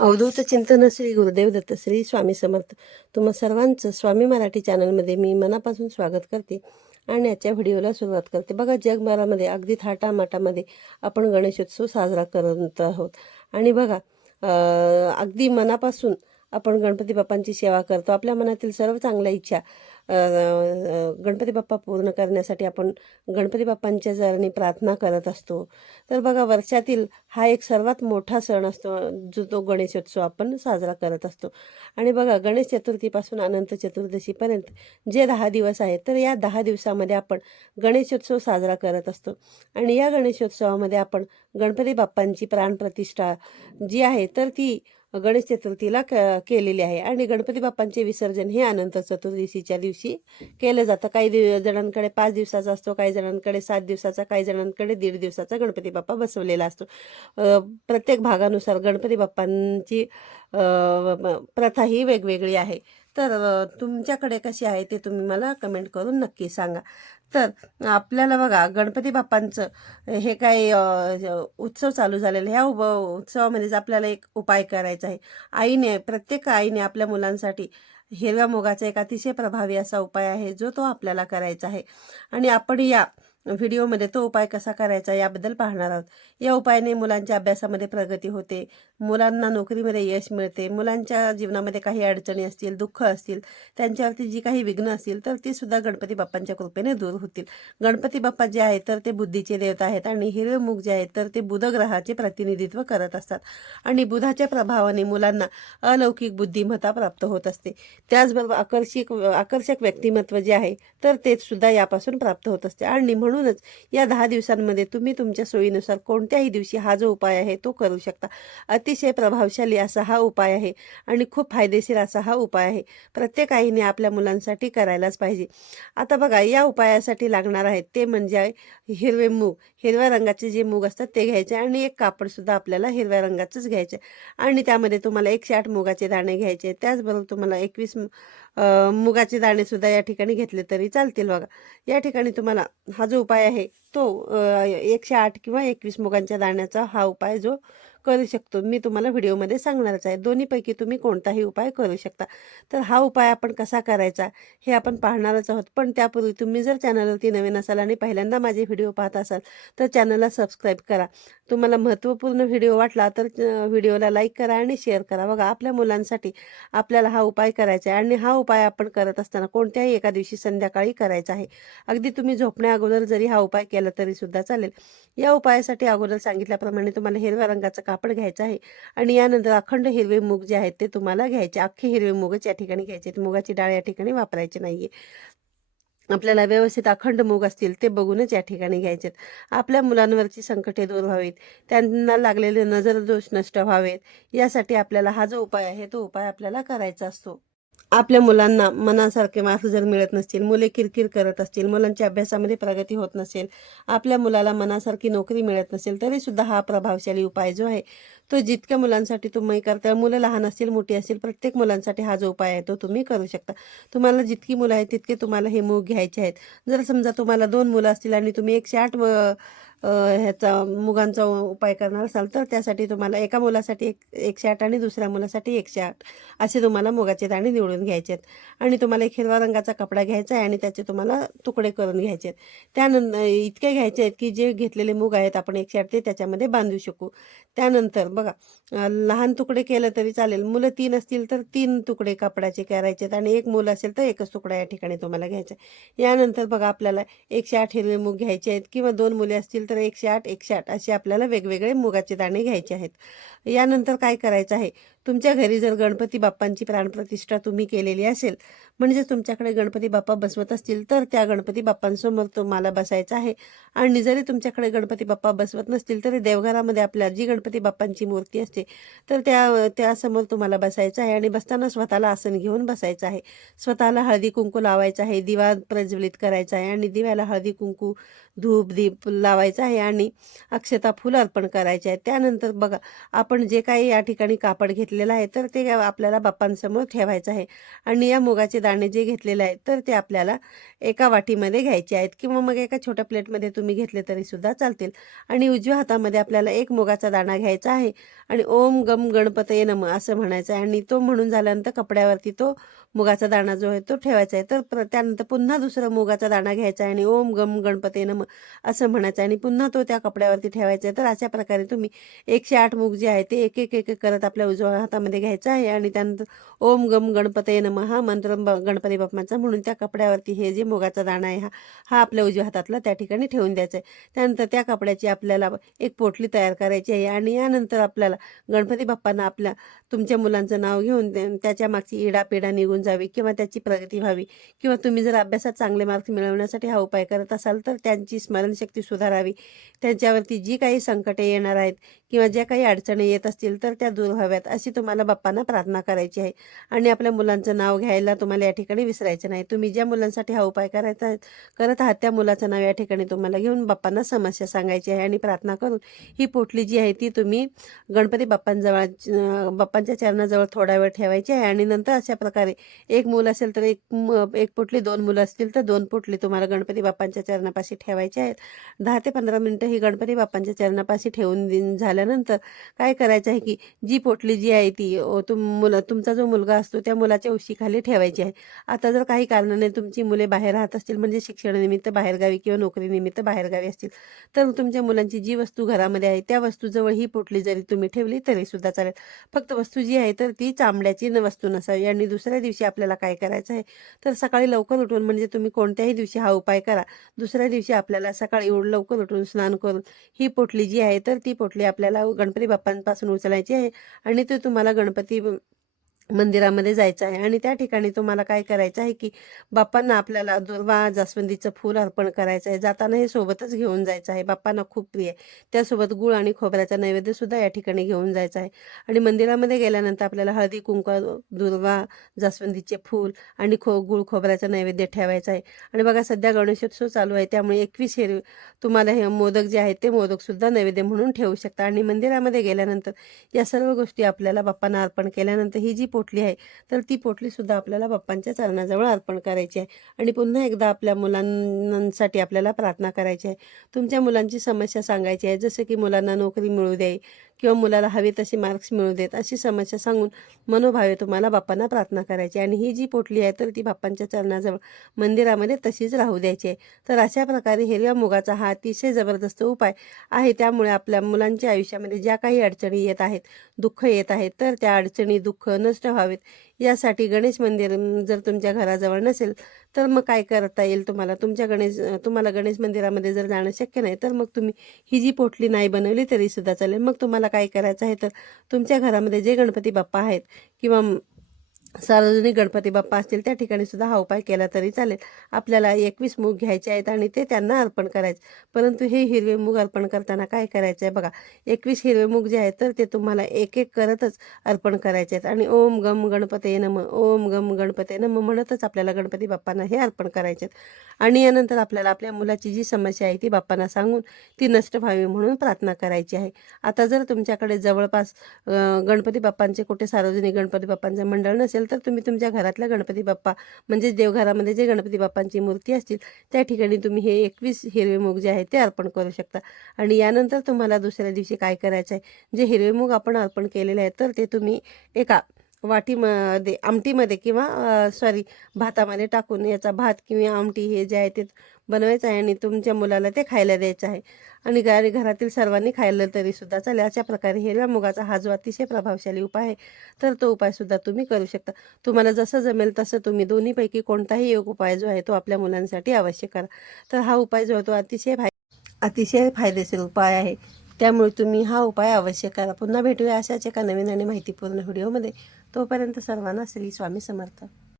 अवधूत चिंतन श्री गुरुदेव दत्त श्री स्वामी समर्थ. तुम्हा सर्वांचं स्वामी मराठी चॅनलमध्ये मी मनापासून स्वागत करते आणि आजच्या व्हिडिओला सुरुवात करते. बघा जगभरामध्ये अगदी थाटामाटामध्ये आपण गणेशोत्सव साजरा करत आहोत. आणि बघा अगदी मनापासून आपण गणपती बाप्पांची सेवा करतो. आपल्या मनातील सर्व चांगल्या इच्छा गणपती बाप्पा पूर्ण करण्यासाठी आपण गणपती बाप्पांच्या जरणी प्रार्थना करत असतो. तर बघा वर्षातील हा एक सर्वात मोठा सण असतो जो तो गणेशोत्सव आपण साजरा करत असतो. आणि बघा गणेश चतुर्थीपासून अनंत चतुर्दशीपर्यंत जे दहा दिवस आहेत तर या दहा दिवसामध्ये आपण गणेशोत्सव साजरा करत असतो. आणि या गणेशोत्सवामध्ये आपण गणपती बाप्पांची प्राणप्रतिष्ठा जी आहे तर ती गणेश चतुर्थीला क केलेली आहे. आणि गणपती बाप्पांचे विसर्जन हे अनंत चतुर्दशीच्या दिवशी केलं जातं. काही दिव जणांकडे पाच दिवसाचा असतो काही जणांकडे सात दिवसाचा काही जणांकडे दीड दिवसाचा गणपती बाप्पा बसवलेला असतो. प्रत्येक भागानुसार गणपती बाप्पांची प्रथा ही वेगवेगळी आहे. तर तुमच्याकडे कशी आहे ते तुम्ही मला कमेंट करून नक्की सांगा. तर आपल्याला बघा गणपती बाप्पांचं हे काय उत्सव चालू झालेले ह्या उप उत्सवामध्येच आपल्याला एक उपाय करायचा आहे. आईने प्रत्येक आईने आपल्या मुलांसाठी हिरव्या मुगाचा एक अतिशय प्रभावी असा उपाय आहे जो तो आपल्याला करायचा आहे. आणि आपण या व्हिडिओमध्ये तो उपाय कसा करायचा याबद्दल पाहणार आहोत. या उपायाने मुलांच्या अभ्यासामध्ये प्रगती होते. मुलांना नोकरीमध्ये यश मिळते. मुलांच्या जीवनामध्ये काही अडचणी असतील दुःख असतील त्यांच्यावरती जी काही विघ्न असतील तर ती सुद्धा गणपती बाप्पांच्या कृपेने दूर होतील. गणपती बाप्पा जे आहेत तर ते बुद्धीचे देवता आहेत आणि हिरवे जे आहेत तर ते बुधग्रहाचे प्रतिनिधित्व करत असतात. आणि बुधाच्या प्रभावाने मुलांना अलौकिक बुद्धिमत्ता प्राप्त होत असते. त्याचबरोबर आकर्षिक आकर्षक व्यक्तिमत्व जे आहे तर ते सुद्धा यापासून प्राप्त होत असते. आणि म्हणूनच या दहा दिवसांमध्ये तुम्ही तुमच्या सोयीनुसार कोणत्याही दिवशी हा जो उपाय आहे तो करू शकता. अतिशय प्रभावशाली असा हा उपाय आहे आणि खूप फायदेशीर असा हा उपाय आहे. प्रत्येक आईने आपल्या मुलांसाठी करायलाच पाहिजे. आता बघा या उपायासाठी लागणार आहेत ते म्हणजे हिरवे मूग. हिरव्या रंगाचे जे मूग असतात ते घ्यायचे आणि एक कापडसुद्धा आपल्याला हिरव्या रंगाचंच घ्यायचं आणि त्यामध्ये तुम्हाला एकशे आठ मुगाचे दाणे घ्यायचे. त्याचबरोबर तुम्हाला एकवीस मुगाचे दाणे सुद्धा या ठिकाणी घेतले तरी चालतील बघा. या ठिकाणी तुम्हाला हा जो उपाय आहे तो एकशे आठ किंवा एकवीस मुगांच्या दाण्याचा हा उपाय जो करू शकतो. मी तुम्हाला व्हिडिओमध्ये सांगणारच आहे. दोन्हीपैकी तुम्ही कोणताही उपाय करू शकता. तर हा उपाय आपण कसा करायचा हे आपण पाहणारच आहोत. पण त्यापूर्वी तुम्ही जर चॅनलवरती नवीन असाल आणि पहिल्यांदा माझे व्हिडिओ पाहत असाल तर चॅनलला सबस्क्राईब करा. तुम्हाला महत्त्वपूर्ण व्हिडिओ वाटला तर व्हिडिओला लाईक करा आणि शेअर करा. बघा आपल्या मुलांसाठी आपल्याला हा उपाय करायचा आहे आणि हा उपाय आपण करत असताना कोणत्याही एका दिवशी संध्याकाळी करायचा आहे. अगदी तुम्ही झोपण्या अगोदर जरी हा उपाय केला तरी सुद्धा चालेल. या उपायासाठी अगोदर सांगितल्याप्रमाणे तुम्हाला हिरव्या रंगाचं कापड घ्यायचं आहे. आणि यानंतर अखंड हिरवे मूग जे आहेत ते तुम्हाला घ्यायचे. अख्खे हिरवे मूगच या ठिकाणी घ्यायचे आहेत. मुगाची डाळ या ठिकाणी वापरायची नाहीये. आपल्याला व्यवस्थित अखंड मूग असतील ते बघूनच या ठिकाणी घ्यायचेत आपल्या मुलांवरची संकटे दूर व्हावीत. त्यांना लागलेले नजर दोष नष्ट व्हावेत. यासाठी आपल्याला हा जो उपाय आहे तो उपाय आपल्याला करायचा असतो. आपल्या मुलांना मनासारखे मार्क्स जर मिळत नसतील मुले किरकिर करत असतील मुलांच्या अभ्यासामध्ये प्रगती होत नसेल आपल्या मुलाला मनासारखी नोकरी मिळत नसेल तरीसुद्धा हा प्रभावशाली उपाय जो आहे तो जितक्या मुलांसाठी तुम्ही करता मुलं लहान असतील मोठी असतील प्रत्येक मुलांसाठी हा जो उपाय आहे तो तुम्ही करू शकता. तुम्हाला जितकी मुलं आहेत तितके तुम्हाला हे मूग घ्यायचे आहेत. जर समजा तुम्हाला दोन मुलं असतील आणि तुम्ही एकशे आठ ह्याचा मुगांचा उपाय करणार असाल तर त्यासाठी तुम्हाला एका मुलासाठी एक एकशे आठ आणि दुसऱ्या मुलासाठी एकशे आठ असे तुम्हाला मुगाचे दाणे निवडून घ्यायचे आहेत. आणि तुम्हाला एक हिरवा रंगाचा कपडा घ्यायचा आहे आणि त्याचे तुम्हाला तुकडे करून घ्यायचे आहेत. त्यानंतर इतके घ्यायचे आहेत की जे घेतलेले मूग आहेत आपण एकशे आठ ते त्याच्यामध्ये बांधू शकू. त्यानंतर बघा लहान तुकडे केलं तरी चालेल. मुलं तीन असतील तर तीन तुकडे कपड्याचे करायचे आहेत आणि एक मुलं असेल तर एकच तुकडा या ठिकाणी तुम्हाला घ्यायचा आहे. यानंतर बघा आपल्याला एकशे आठ हिरवे मूग घ्यायचे आहेत किंवा दोन मुले असतील तर एकशे आठ एकशे आठ असे आपल्याला वेगवेगळे मुगाचे दाणे घ्यायचे आहेत. यानंतर काय करायचं आहे? तुमच्या घरी जर गणपती बाप्पांची प्राणप्रतिष्ठा तुम्ही केलेली असेल म्हणजे तुमच्याकडे गणपती बाप्पा बसवत असतील तर त्या गणपती बाप्पांसमोर तुम्हाला बसायचं आहे. आणि जरी तुमच्याकडे गणपती बाप्पा बसवत नसतील तरी देवघरामध्ये आपल्या जी गणपती बाप्पांची मूर्ती असते तर त्या त्यासमोर तुम्हाला बसायचं आहे आणि बसताना स्वतःला आसन घेऊन बसायचं आहे. स्वतःला हळदी कुंकू लावायचं आहे दिवा प्रज्वलित करायचा आहे आणि दिव्याला हळदी कुंकू धूप दीप लावायचा आहे आणि अक्षता फुलं अर्पण करायचे आहे त्यानंतर बघा आपण जे काही या ठिकाणी कापड घेतलं घेतलेलं आहे तर ते आपल्याला बाप्पांसमोर ठेवायचं आहे. आणि या मुगाचे दाणे जे घेतलेले आहेत तर ते आपल्याला एका वाटीमध्ये घ्यायचे आहेत. किंवा मग एका छोट्या प्लेटमध्ये तुम्ही घेतले तरीसुद्धा चालतील. आणि उजव्या हातामध्ये आपल्याला एक मुगाचा दाणा घ्यायचा आहे. आणि ओम गम गणपतये नम असं म्हणायचं आहे. आणि तो म्हणून झाल्यानंतर कपड्यावरती तो मुगाचा दाणा जो आहे तो ठेवायचा आहे. तर त्यानंतर पुन्हा दुसरा मुगाचा दाणा घ्यायचा आहे आणि ओम गम गणपती नम असं म्हणायचं आहे. आणि पुन्हा तो त्या कपड्यावरती ठेवायचा आहे. तर अशा प्रकारे तुम्ही एकशे आठ मुग जे आहे ते एक एक एक एक करत आपल्या उजव्या हातामध्ये घ्यायचं आहे. आणि त्यानंतर ओम गम गणपती नम हा मंत्र ब- गणपती बाप्पाचा म्हणून त्या कपड्यावरती हे जे मुगाचा दाणा आहे हा हा आपल्या उजव्या हातातला त्या ठिकाणी ठेवून द्यायचा आहे. त्यानंतर त्या कपड्याची आपल्याला एक पोटली तयार करायची आहे. आणि यानंतर आपल्याला गणपती बाप्पांना आपल्या तुमच्या मुलांचं नाव घेऊन त्याच्या मागची इडापिडा निघून जावी किंवा त्याची प्रगती व्हावी. किंवा तुम्ही जर अभ्यासात चांगले मार्क्स मिळवण्यासाठी हा उपाय करत असाल तर त्यांची स्मरणशक्ती सुधारावी. त्यांच्यावरती जी काही संकटे येणार आहेत किंवा ज्या काही अडचणी येत असतील तर त्या दूर व्हाव्यात अशी तुम्हाला बाप्पांना प्रार्थना करायची आहे. आणि आपल्या मुलांचं नाव घ्यायला तुम्हाला या ठिकाणी विसरायचं नाही. तुम्ही ज्या मुलांसाठी हा उपाय करायचा करत आहात त्या मुलाचं नाव या ठिकाणी तुम्हाला घेऊन बाप्पांना समस्या सांगायची आहे आणि प्रार्थना करून ही पोटली जी आहे ती तुम्ही गणपती बाप्पांजवळ बाप्पांच्या चरणाजवळ थोडा वेळ ठेवायची आहे आणि नंतर अशा प्रकारे एक मूल असेल तर एक एक पोटली दोन मुलं असतील तर दोन पोटली तुम्हाला गणपती बाप्पांच्या चरणापाशी ठेवायची आहेत. दहा ते पंधरा मिनटं ही गणपती बाप्पांच्या चरणापाशी ठेवून दिन झाल्यानंतर काय करायचं आहे की जी पोटली जी आहे ती तुम मुलं तुमचा जो मुलगा असतो त्या मुलाच्या उशीखाली ठेवायची आहे. आता जर काही कारणाने तुमची मुले बाहेर राहत असतील म्हणजे शिक्षणानिमित्त बाहेरगावी किंवा नोकरीनिमित्त बाहेरगावी असतील तर तुमच्या मुलांची जी वस्तू घरामध्ये आहे त्या वस्तूजवळ ही पोटली जरी तुम्ही ठेवली तरी सुद्धा चालेल. फक्त वस्तू जी आहे तर ती चांबड्याची न वस्तू नसावी आणि दुसऱ्या दिवशी आपल्याला काय करायचं आहे? तर सकाळी लवकर उठून म्हणजे तुम्ही कोणत्याही दिवशी हा उपाय करा. दुसऱ्या दिवशी आपल्याला सकाळी एवढं लवकर उठून स्नान करून ही पोटली जी आहे तर ती पोटली आपल्याला गणपती बाप्पांपासून उचलायची आहे आणि ते तुम्हाला गणपती मंदिरामध्ये जायचं आहे. आणि त्या ठिकाणी तुम्हाला काय करायचं आहे की बाप्पांना आपल्याला दुर्वा जास्वंदीचं फूल अर्पण करायचं आहे. जाताना हे सोबतच घेऊन जायचं आहे. बाप्पांना खूप प्रिय आहे. त्यासोबत गुळ आणि खोबऱ्याचा नैवेद्य सुद्धा या ठिकाणी घेऊन जायचं आहे. आणि मंदिरामध्ये गेल्यानंतर आपल्याला हळदी कुंकू दुर्वा जास्वंदीचे फूल आणि खो गुळ खोबऱ्याचा नैवेद्य ठेवायचा आहे. आणि बघा सध्या गणेशोत्सव चालू आहे. त्यामुळे एकवीस हे तुम्हाला हे मोदक जे आहेत ते मोदकसुद्धा नैवेद्य म्हणून ठेवू शकता. आणि मंदिरामध्ये गेल्यानंतर या सर्व गोष्टी आपल्याला बाप्पांना अर्पण केल्यानंतर ही जी पोटली आहे तर ती पोटली सुद्धा आपल्याला बाप्पांच्या चरणाजवळ अर्पण करायची आहे. आणि पुन्हा एकदा आपल्या मुलांसाठी आपल्याला प्रार्थना करायची आहे. तुमच्या मुलांची समस्या सांगायची आहे जसं की मुलांना नोकरी मिळू द्याय किंवा मुलाला हवी तसे मार्क्स मिळू देत अशी समस्या सांगून मनोभावे तुम्हाला बाप्पांना प्रार्थना करायची. आणि ही जी पोटली आहे तर ती बाप्पांच्या चरणाजवळ मंदिरामध्ये तशीच राहू द्यायची आहे. तर अशा प्रकारे हिरव्या मुगाचा हा अतिशय जबरदस्त उपाय आहे. त्यामुळे आपल्या मुलांच्या आयुष्यामध्ये ज्या काही अडचणी येत आहेत दुःख येत आहेत तर त्या अडचणी दुःख नष्ट व्हावेत. यासाठी गणेश मंदिर जर तुमच्या घराजवळ नसेल तर मग काय करता येईल तुम्हाला? तुमच्या गणेश तुम्हाला गणेश मंदिरामध्ये जर जाणं शक्य नाही तर मग तुम्ही ही जी पोटली नाही बनवली तरी सुद्धा चालेल. मग तुम्हाला काय करायचं आहे? तर तुमच्या घरामध्ये जे गणपती बाप्पा आहेत किंवा सार्वजनिक गणपती बाप्पा असतील त्या ठिकाणी सुद्धा हा उपाय केला तरी चालेल. आपल्याला एकवीस मूग घ्यायचे आहेत आणि ते त्यांना अर्पण करायचे. परंतु हे हिरवे मूग अर्पण करताना काय करायचं आहे बघा एकवीस हिरवे मूग जे आहेत तर ते तुम्हाला एक एक करतच अर्पण करायचे आहेत. आणि ओम गम गणपते नम ओम गम गणपते नम म्हणतच आपल्याला गणपती बाप्पांना हे अर्पण करायचे आहेत. आणि यानंतर आपल्याला आपल्या मुलाची जी समस्या आहे ती बाप्पांना सांगून ती नष्ट व्हावी म्हणून प्रार्थना करायची आहे. आता जर तुमच्याकडे जवळपास गणपती बाप्पांचे कुठे सार्वजनिक गणपती बाप्पांचे मंडळ नसेल तर तुम्ही तुमच्या घरातल्या गणपती बाप्पा म्हणजे देवघरामध्ये जे गणपती बाप्पांची मूर्ती असतील त्या ठिकाणी तुम्ही हे एकवीस हिरवे मूग जे आहे ते अर्पण करू शकता. आणि यानंतर तुम्हाला दुसऱ्या दिवशी काय करायचं आहे? जे हिरवे मूग आपण अर्पण केलेले आहे तर ते तुम्ही एका वाटीमध्ये आमटीमध्ये किंवा सॉरी भातामध्ये टाकून याचा भात किंवा आमटी हे जे आहे ते बनवायचं आहे आणि तुमच्या मुलाला ते खायला द्यायचं आहे. आणि घरी घरातील सर्वांनी खाल्लं तरी सुद्धा चालेल. अशा प्रकारे हिरव्या मुगाचा हा जो अतिशय प्रभावशाली उपाय आहे तर तो उपाय सुद्धा तुम्ही करू शकता. तुम्हाला जसं जमेल तसं तुम्ही दोन्हीपैकी कोणताही एक उपाय जो आहे तो आपल्या मुलांसाठी आवश्यक करा. तर हा उपाय जो आहे तो अतिशय फाय अतिशय फायदेशीर उपाय आहे. त्यामुळे तुम्ही हा उपाय अवश्य करा. पुन्हा भेटूया अशाच एका नवीन आणि माहितीपूर्ण व्हिडिओमध्ये. तोपर्यंत सर्वांना श्री स्वामी समर्थ.